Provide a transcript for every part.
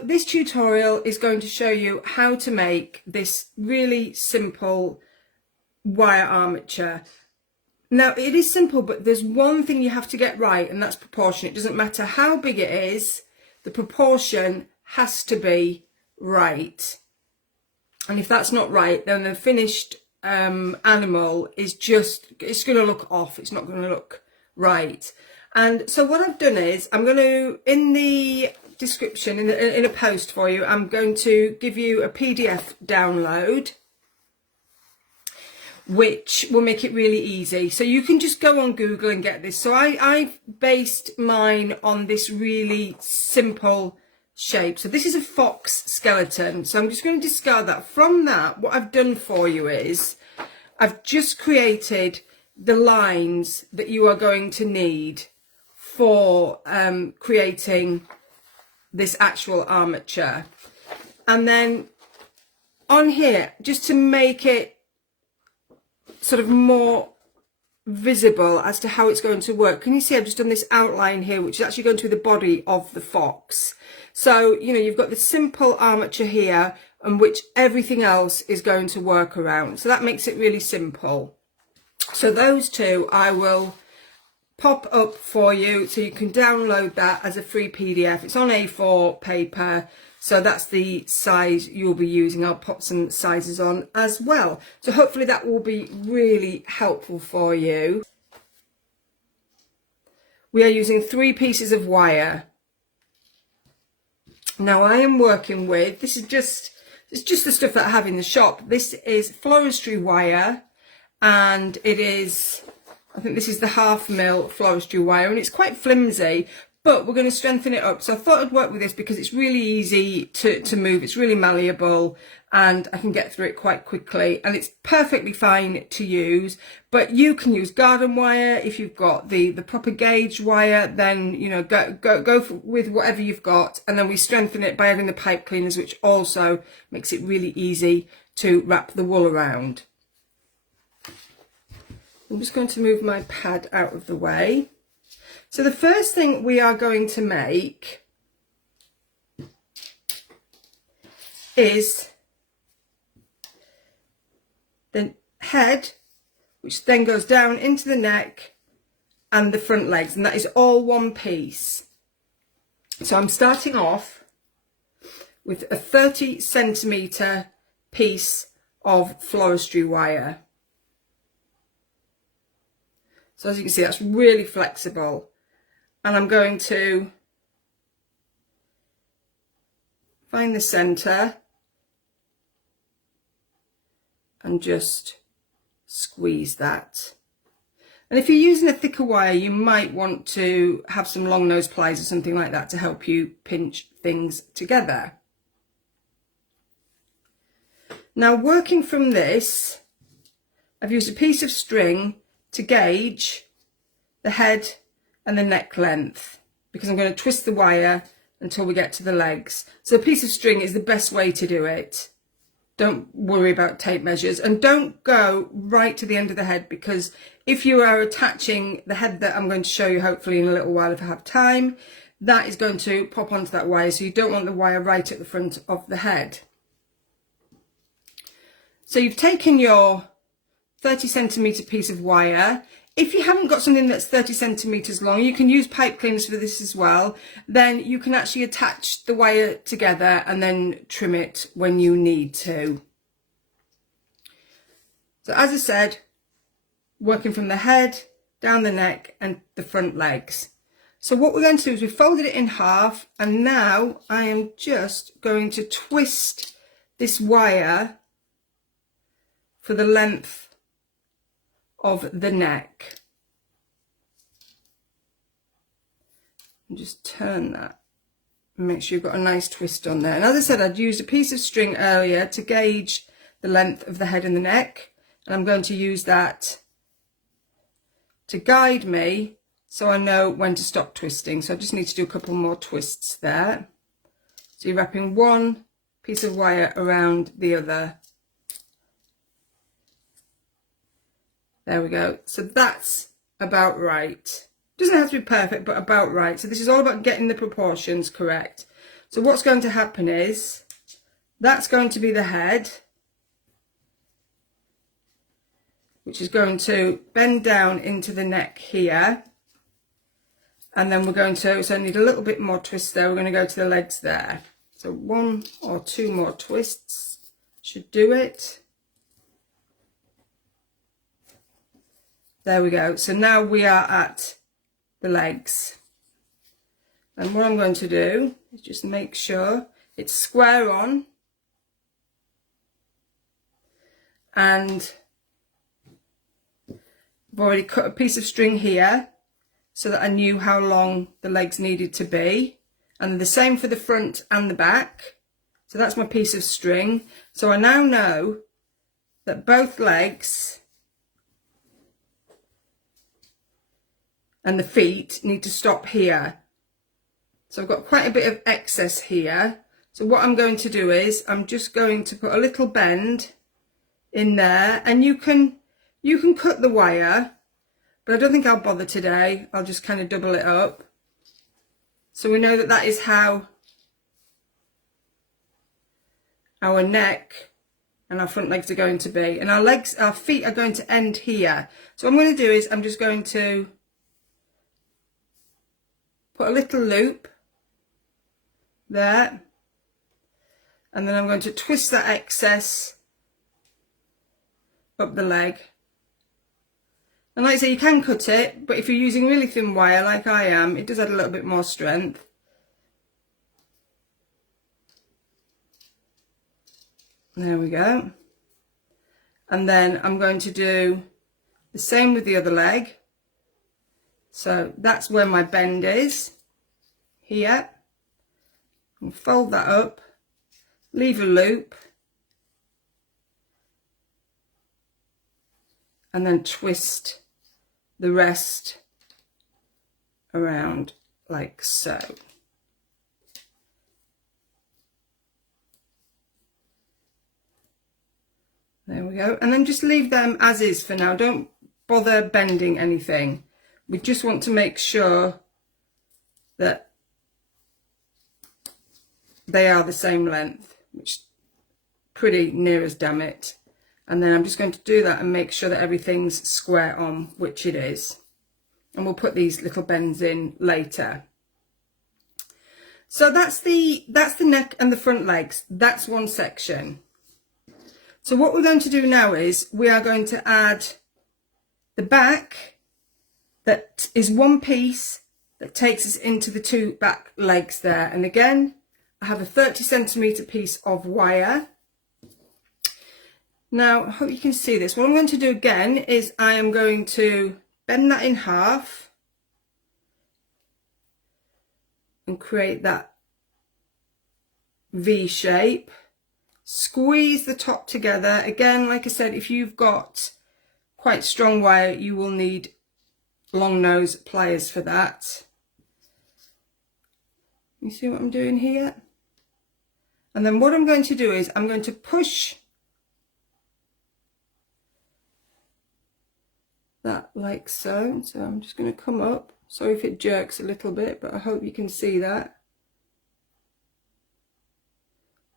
This tutorial is going to show you how to make this really simple wire armature. Now it is simple, but there's one thing you have to get right, and that's proportion. It doesn't matter how big it is, the proportion has to be right. And if that's not right, then the finished animal is it's going to look off. It's not going to look right. And so what I've done is I'm going to, in the description, in a post for you, I'm going to give you a PDF download which will make it really easy. So you can just go on Google and get this. So I've based mine on this really simple shape. So this is a fox skeleton. So I'm just going to discard that. From that, what I've done for you is I've just created the lines that you are going to need for creating this actual armature. And then on here, just to make it sort of more visible as to how it's going to work, can you see I've just done this outline here, which is actually going to be the body of the fox. So, you know, you've got the simple armature here, and which everything else is going to work around. So that makes it really simple. So those two I will pop up for you, so you can download that as a free PDF. It's on A4 paper, so that's the size you'll be using. I'll pop some sizes on as well. So hopefully that will be really helpful for you. We are using 3 pieces of wire. Now I am working with, it's just the stuff that I have in the shop. This is floristry wire, and it is, I think this is the 1/2 mil floristry wire, and it's quite flimsy, but we're going to strengthen it up. So I thought I'd work with this because it's really easy to move. It's really malleable, and I can get through it quite quickly, and it's perfectly fine to use. But you can use garden wire if you've got the proper gauge wire. Then, you know, go with whatever you've got, and then we strengthen it by having the pipe cleaners, which also makes it really easy to wrap the wool around. I'm just going to move my pad out of the way. So the first thing we are going to make is the head, which then goes down into the neck and the front legs, and that is all one piece. So I'm starting off with a 30cm piece of floristry wire. So as you can see, that's really flexible. And I'm going to find the centre and just squeeze that. And if you're using a thicker wire, you might want to have some long nose pliers or something like that to help you pinch things together. Now, working from this, I've used a piece of string to gauge the head and the neck length, because I'm going to twist the wire until we get to the legs. So a piece of string is the best way to do it. Don't worry about tape measures, and don't go right to the end of the head, because if you are attaching the head that I'm going to show you hopefully in a little while if I have time, that is going to pop onto that wire. So you don't want the wire right at the front of the head. So you've taken your 30cm piece of wire. If you haven't got something that's 30cm long, you can use pipe cleaners for this as well. Then you can actually attach the wire together and then trim it when you need to. So as I said, working from the head, down the neck and the front legs. So what we're going to do is we've folded it in half, and now I am just going to twist this wire for the length of the neck, and just turn that and make sure you've got a nice twist on there. And as I said, I'd used a piece of string earlier to gauge the length of the head and the neck, and I'm going to use that to guide me so I know when to stop twisting. So I just need to do a couple more twists there. So you're wrapping one piece of wire around the other. There we go. So that's about right. Doesn't have to be perfect, but about right. So this is all about getting the proportions correct. So what's going to happen is that's going to be the head, which is going to bend down into the neck here. And then we're going to, so I need a little bit more twist there. We're going to go to the legs there. So 1 or 2 more twists should do it. There we go. So now we are at the legs. And what I'm going to do is just make sure it's square on. And I've already cut a piece of string here so that I knew how long the legs needed to be. And the same for the front and the back. So that's my piece of string. So I now know that both legs and the feet need to stop here. So I've got quite a bit of excess here. So what I'm going to do is I'm just going to put a little bend in there, and you can cut the wire, but I don't think I'll bother today. I'll just kind of double it up. So we know that that is how our neck and our front legs are going to be, and our feet are going to end here. So what I'm going to do is I'm just going to put a little loop there, and then I'm going to twist that excess up the leg. And like I say, you can cut it, but if you're using really thin wire like I am, it does add a little bit more strength. There we go. And then I'm going to do the same with the other leg. So that's where my bend is, here. And fold that up, leave a loop, and then twist the rest around like so. There we go. And then just leave them as is for now. Don't bother bending anything. We just want to make sure that they are the same length, which is pretty near as damn it. And then I'm just going to do that and make sure that everything's square on, which it is. And we'll put these little bends in later. So that's the neck and the front legs. That's one section. So what we're going to do now is we are going to add the back. That is one piece that takes us into the 2 back legs there. And again, I have a 30cm piece of wire. Now, I hope you can see this. What I'm going to do again is I am going to bend that in half and create that V shape. Squeeze the top together. Again, like I said, if you've got quite strong wire, you will need long nose pliers for that. You see what I'm doing here? And then what I'm going to do is I'm going to push that like so. So I'm just going to come up. Sorry if it jerks a little bit, but I hope you can see that.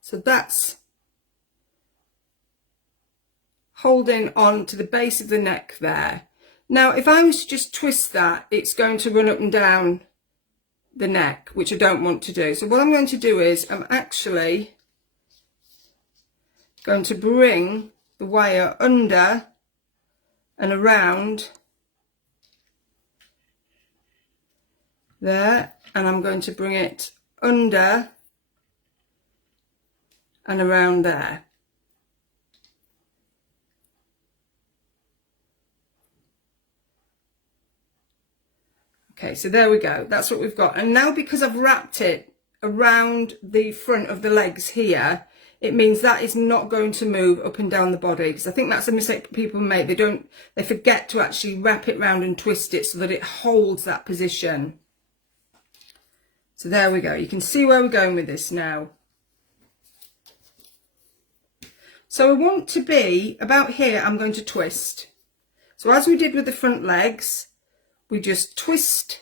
So that's holding on to the base of the neck there. Now, if I was to just twist that, it's going to run up and down the neck, which I don't want to do. So what I'm going to do is I'm actually going to bring the wire under and around there, and I'm going to bring it under and around there. Okay, so there we go. That's what we've got. And now, because I've wrapped it around the front of the legs here, it means that is not going to move up and down the body, because I think that's a mistake people make. They forget to actually wrap it round and twist it so that it holds that position. So there we go. You can see where we're going with this now. So I want to be about here. I'm going to twist. So as we did with the front legs, we just twist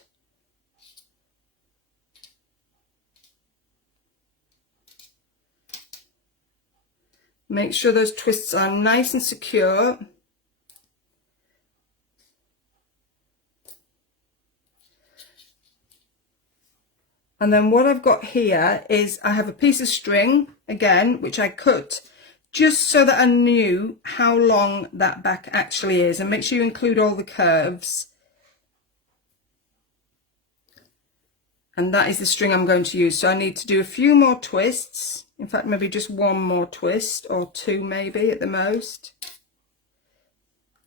Make sure those twists are nice and secure. And then what I've got here is I have a piece of string, again, which I cut just so that I knew how long that back actually is. And make sure you include all the curves. And that is the string I'm going to use. So I need to do a few more twists. In fact, maybe just one more twist, or two maybe at the most.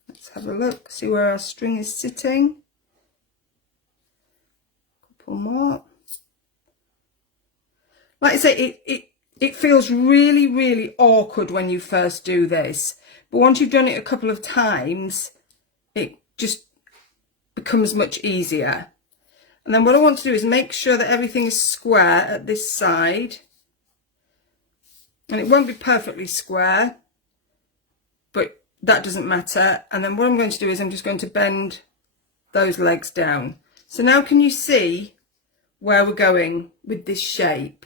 Let's have a look, see where our string is sitting. A couple more. Like I say, it feels really, really awkward when you first do this. But once you've done it a couple of times, it just becomes much easier. And then what I want to do is make sure that everything is square at this side. And it won't be perfectly square, but that doesn't matter. And then what I'm going to do is I'm just going to bend those legs down. So now can you see where we're going with this shape?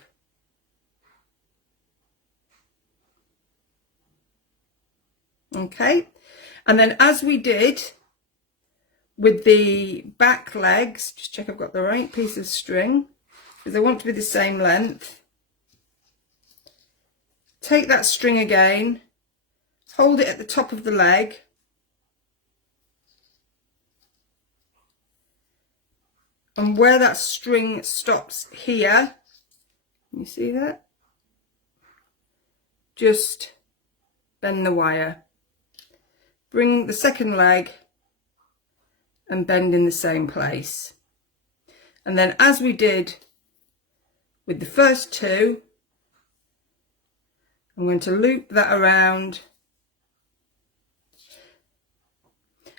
Okay, and then as we did with the back legs, just check I've got the right piece of string, because they want to be the same length. Take that string again, hold it at the top of the leg, and where that string stops here, you see that? Just bend the wire. Bring the second leg and bend in the same place. And then as we did with the first two, I'm going to loop that around.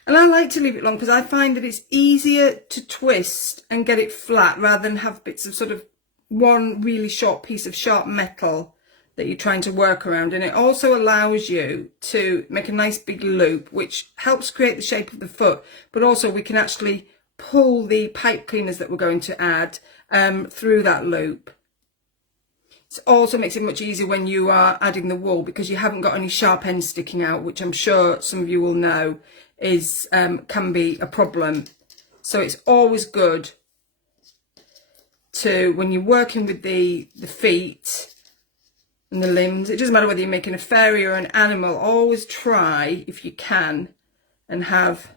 And I like to leave it long because I find that it's easier to twist and get it flat rather than have bits of sort of one really short piece of sharp metal that you're trying to work around. And it also allows you to make a nice big loop, which helps create the shape of the foot, but also we can actually pull the pipe cleaners that we're going to add through that loop. It also makes it much easier when you are adding the wool, because you haven't got any sharp ends sticking out, which I'm sure some of you will know is can be a problem. So it's always good to, when you're working with the feet and the limbs, it doesn't matter whether you're making a fairy or an animal, always try, if you can, and have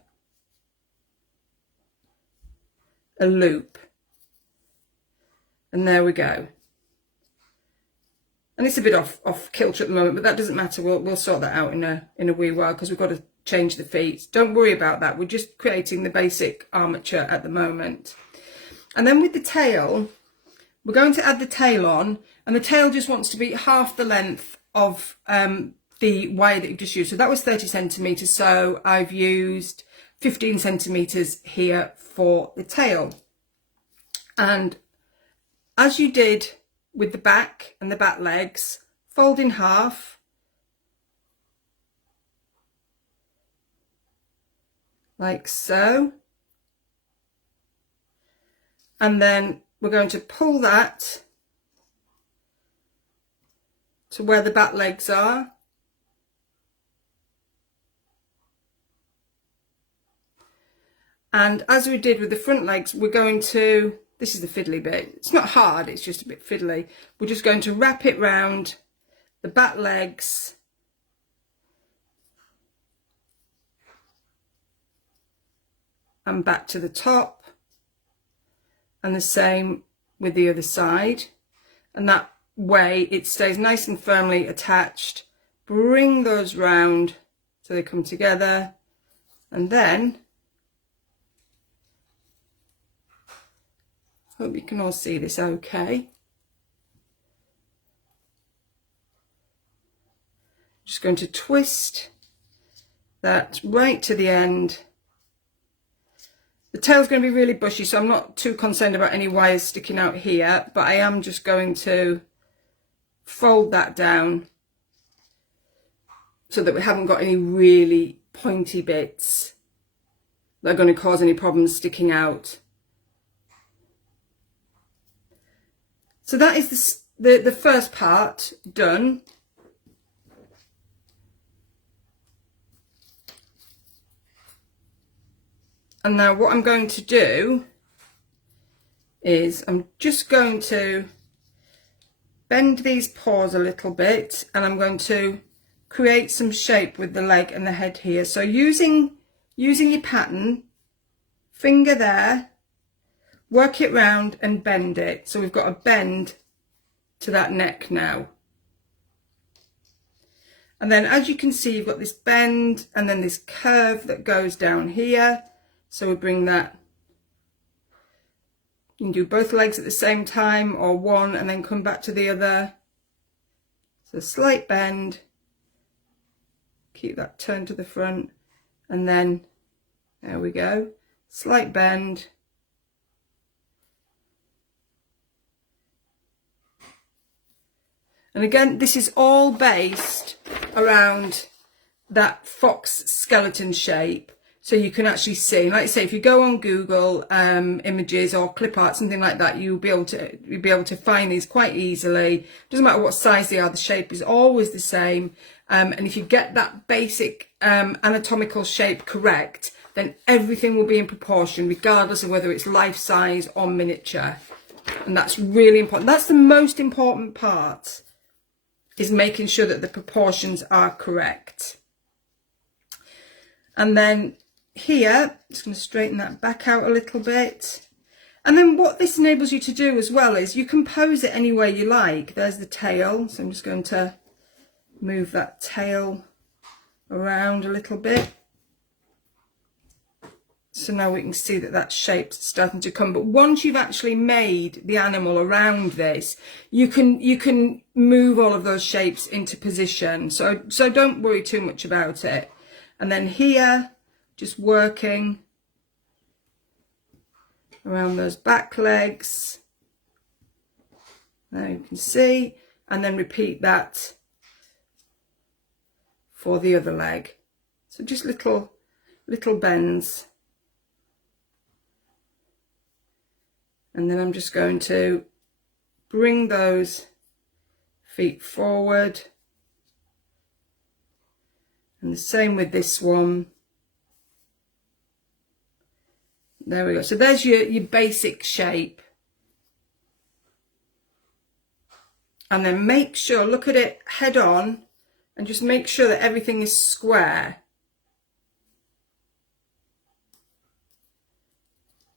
a loop. And there we go. And it's a bit off kilter at the moment, but that doesn't matter. We'll sort that out in a wee while, because we've got to change the feet. Don't worry about that. We're just creating the basic armature at the moment. And then with the tail, we're going to add the tail on, and the tail just wants to be half the length of the wire that you've just used. So that was 30 centimetres, so I've used 15 centimetres here for the tail. And as you did with the back and the back legs, fold in half, like so, and then we're going to pull that to where the back legs are, and as we did with the front legs, we're going to, this is the fiddly bit, it's not hard, it's just a bit fiddly, we're just going to wrap it round the back legs and back to the top, and the same with the other side, and that way it stays nice and firmly attached. Bring those round so they come together, and then hope you can all see this okay. Just going to twist that right to the end. The tail's going to be really bushy, so I'm not too concerned about any wires sticking out here, but I am just going to fold that down so that we haven't got any really pointy bits that are going to cause any problems sticking out. So that is the first part done. And now what I'm going to do is I'm just going to bend these paws a little bit, and I'm going to create some shape with the leg and the head here. So using your pattern, finger there, work it round and bend it. So we've got a bend to that neck now. And then as you can see, you've got this bend and then this curve that goes down here. So we bring that, you can do both legs at the same time or one and then come back to the other. So slight bend, keep that turned to the front, and then there we go, slight bend. And again, this is all based around that fox skeleton shape. So you can actually see, like I say, if you go on Google images or clip art, something like that, you'll be able to find these quite easily. Doesn't matter what size they are, the shape is always the same. And if you get that basic anatomical shape correct, then everything will be in proportion, regardless of whether it's life size or miniature. And that's really important. That's the most important part, is making sure that the proportions are correct. And then here, just going to straighten that back out a little bit. And then what this enables you to do as well is you can pose it any way you like. There's the tail, so I'm just going to move that tail around a little bit. So now we can see that that shape's starting to come. But once you've actually made the animal around this, you can move all of those shapes into position. So don't worry too much about it. And then here, just working around those back legs. There you can see, and then repeat that for the other leg. So just little bends. And then I'm just going to bring those feet forward. And the same with this one. There we go. So there's your basic shape. And then make sure, look at it head on, and just make sure that everything is square.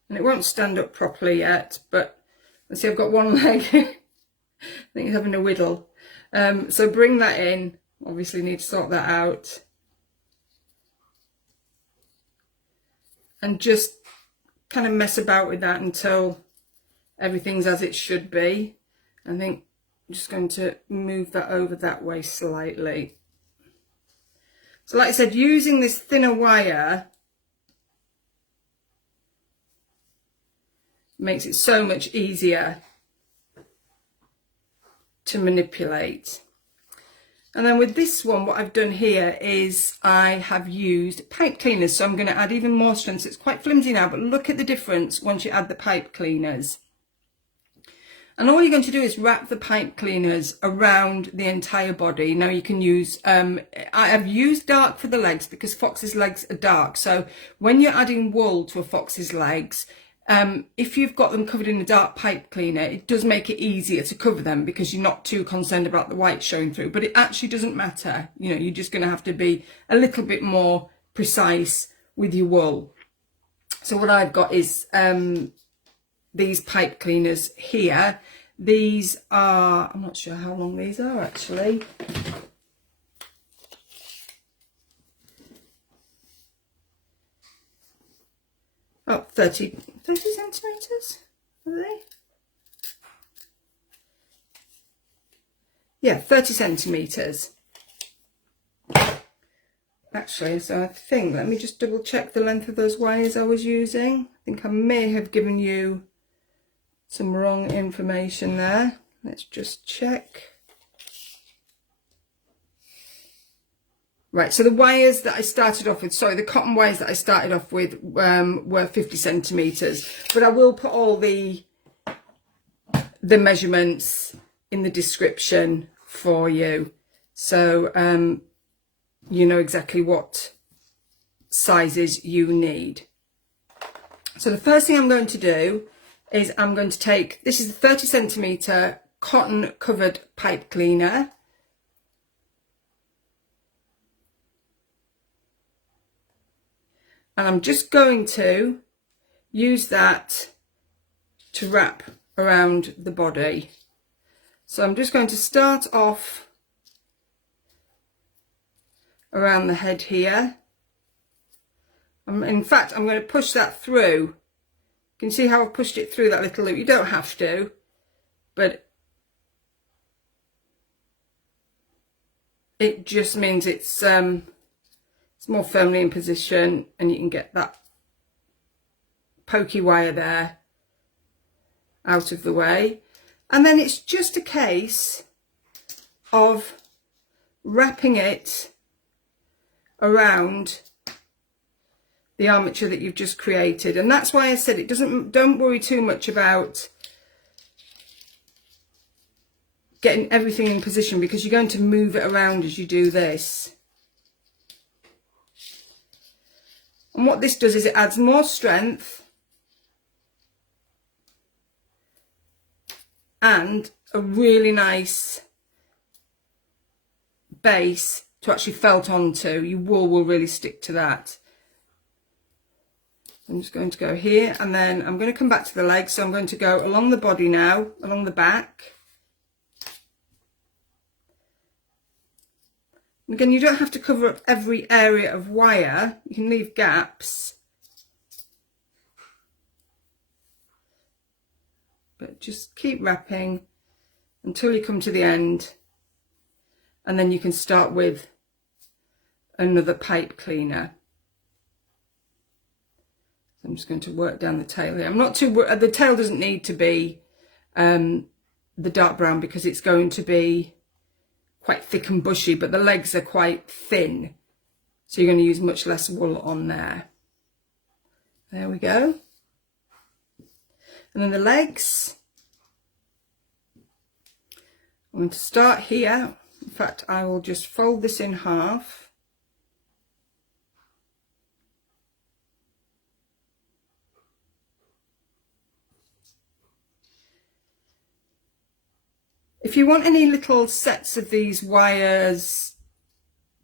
And it won't stand up properly yet, but let's see, I've got one leg. I think it's having a whittle. So bring that in. Obviously need to sort that out. And just kind of mess about with that until everything's as it should be. I think I'm just going to move that over that way slightly. So like I said, using this thinner wire makes it so much easier to manipulate. And then with this one, what I've done here is I have used pipe cleaners. So I'm going to add even more strength. So it's quite flimsy now, but look at the difference once you add the pipe cleaners. And all you're going to do is wrap the pipe cleaners around the entire body. Now you can use, I have used dark for the legs because fox's legs are dark. So when you're adding wool to a fox's legs, if you've got them covered in a dark pipe cleaner, it does make it easier to cover them because you're not too concerned about the white showing through. But it actually doesn't matter. You know, you're just going to have to be a little bit more precise with your wool. So what I've got is these pipe cleaners here. These are, I'm not sure how long these are actually. Oh, 30 centimetres, are they? Yeah, 30 centimetres. Actually, so I think, let me just double check the length of those wires I was using. I think I may have given you some wrong information there. Let's just check. Right, so the wires that I started off with, sorry, the cotton wires that I started off with were 50 centimetres. But I will put all the measurements in the description for you. So you know exactly what sizes you need. So the first thing I'm going to do is I'm going to take, this is a 30 centimetre cotton covered pipe cleaner. And I'm just going to use that to wrap around the body. So I'm just going to start off around the head here. In fact, I'm going to push that through. You can see how I've pushed it through that little loop. You don't have to, but it just means it's more firmly in position, and you can get that pokey wire there out of the way. And then it's just a case of wrapping it around the armature that you've just created. And that's why I said don't worry too much about getting everything in position, because you're going to move it around as you do this. And what this does is it adds more strength and a really nice base to actually felt onto. Your wool will really stick to that. I'm just going to go here, and then I'm going to come back to the legs. So I'm going to go along the body now, along the back. And again, you don't have to cover up every area of wire. You can leave gaps. But just keep wrapping until you come to the end. And then you can start with another pipe cleaner. I'm just going to work down the tail here. I'm not too worried. The tail doesn't need to be the dark brown, because it's going to be quite thick and bushy, but the legs are quite thin, so you're going to use much less wool on there. There we go. And then the legs, I'm going to start here. In fact, I will just fold this in half. If you want any little sets of these wires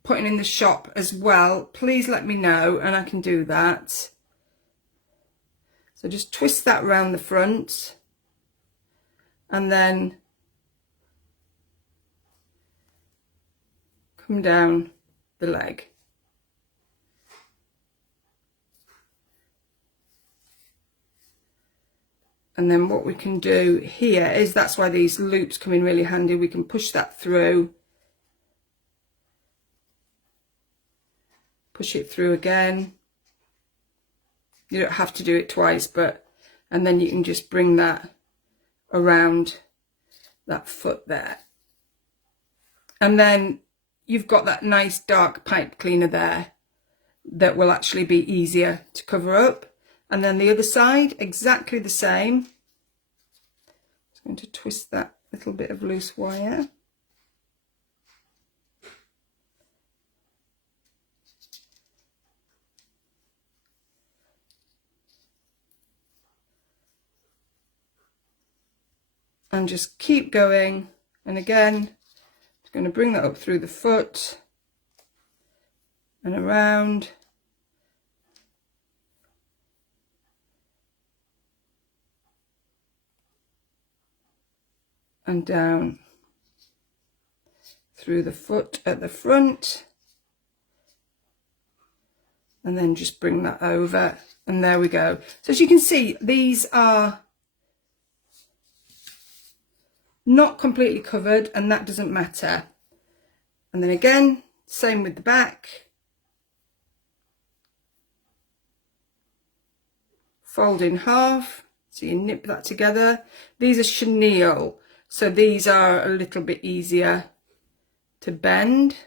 putting in the shop as well, please let me know and I can do that. So just twist that around the front and then come down the leg. And then what we can do here is, that's why these loops come in really handy, we can push that through, push it through again. You don't have to do it twice, but, and then you can just bring that around that foot there. And then you've got that nice dark pipe cleaner there that will actually be easier to cover up. And then the other side, exactly the same. Just going to twist that little bit of loose wire. And just keep going. And again, just going to bring that up through the foot and around. And down through the foot at the front, and then just bring that over, and there we go. So as you can see, these are not completely covered, and that doesn't matter. And then again, same with the back. Fold in half, so you nip that together. These are chenille, so these are a little bit easier to bend.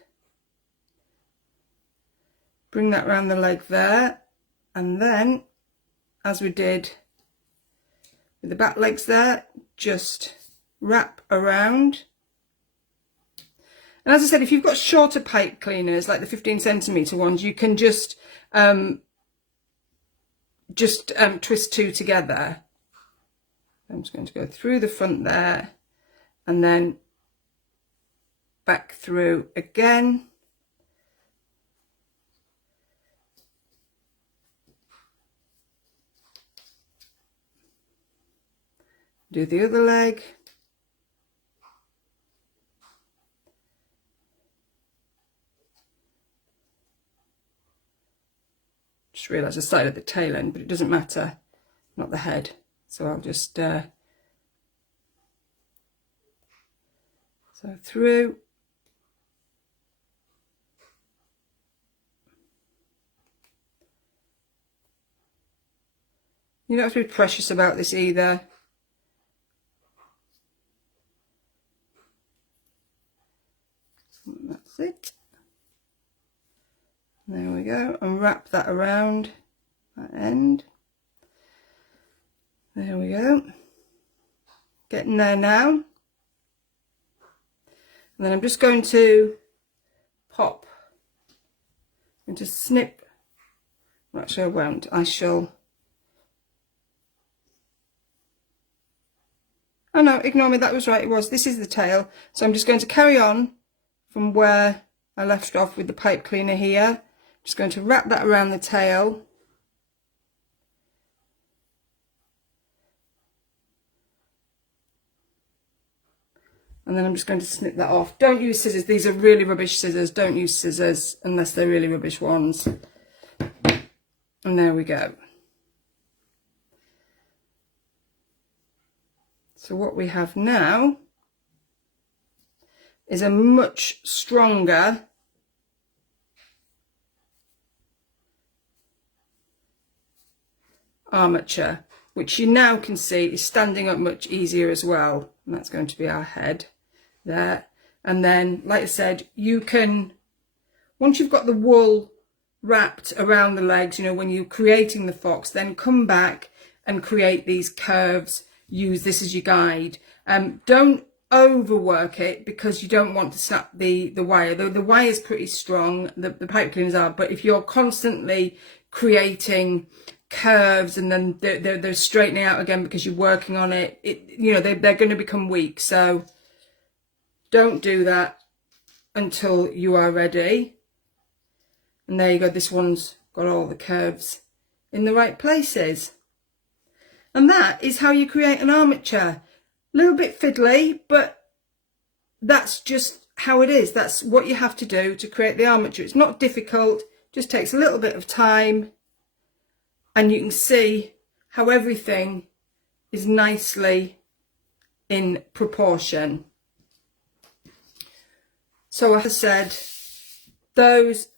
Bring that around the leg there, and then, as we did with the back legs there, just wrap around. And as I said, if you've got shorter pipe cleaners, like the 15 centimetre ones, you can just just twist two together. I'm just going to go through the front there and then back through again. Do the other leg. Just realised I started at the tail end, but it doesn't matter, not the head. So I'll just so through. You don't have to be precious about this either. That's it. There we go, and wrap that around that end. There we go. Getting there now. And then I'm just going to pop, I'm going to snip, actually I won't, I shall, oh no, ignore me, that was right, it was, this is the tail. So I'm just going to carry on from where I left off with the pipe cleaner here. Just going to wrap that around the tail. And then I'm just going to snip that off. Don't use scissors, these are really rubbish scissors. Don't use scissors unless they're really rubbish ones. And there we go. So what we have now is a much stronger armature, which you now can see is standing up much easier as well. And that's going to be our head there. And then, like I said, you can, once you've got the wool wrapped around the legs, you know, when you're creating the fox, then come back and create these curves. Use this as your guide. Don't overwork it because you don't want to snap the wire. The wire is pretty strong, the pipe cleaners are, but if you're constantly creating curves and then they're straightening out again because you're working on it, you know, they're going to become weak. So don't do that until you are ready. And there you go, this one's got all the curves in the right places. And that is how you create an armature. A little bit fiddly, but that's just how it is. That's what you have to do to create the armature. It's not difficult, just takes a little bit of time. And you can see how everything is nicely in proportion. So as I said, those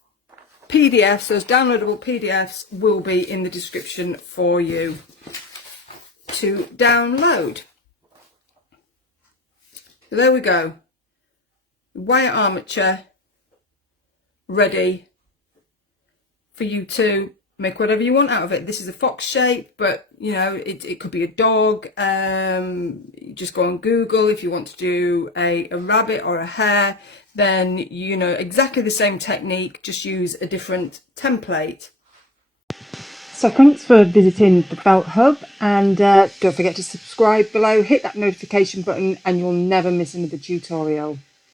PDFs, those downloadable PDFs will be in the description for you to download. So there we go. Wire armature ready for you to make whatever you want out of it. This is a fox shape, but you know, it could be a dog. Just go on Google if you want to do a rabbit or a hare, then you know exactly the same technique, just use a different template. So thanks for visiting the Felt Hub, and don't forget to subscribe below, hit that notification button, and you'll never miss another tutorial.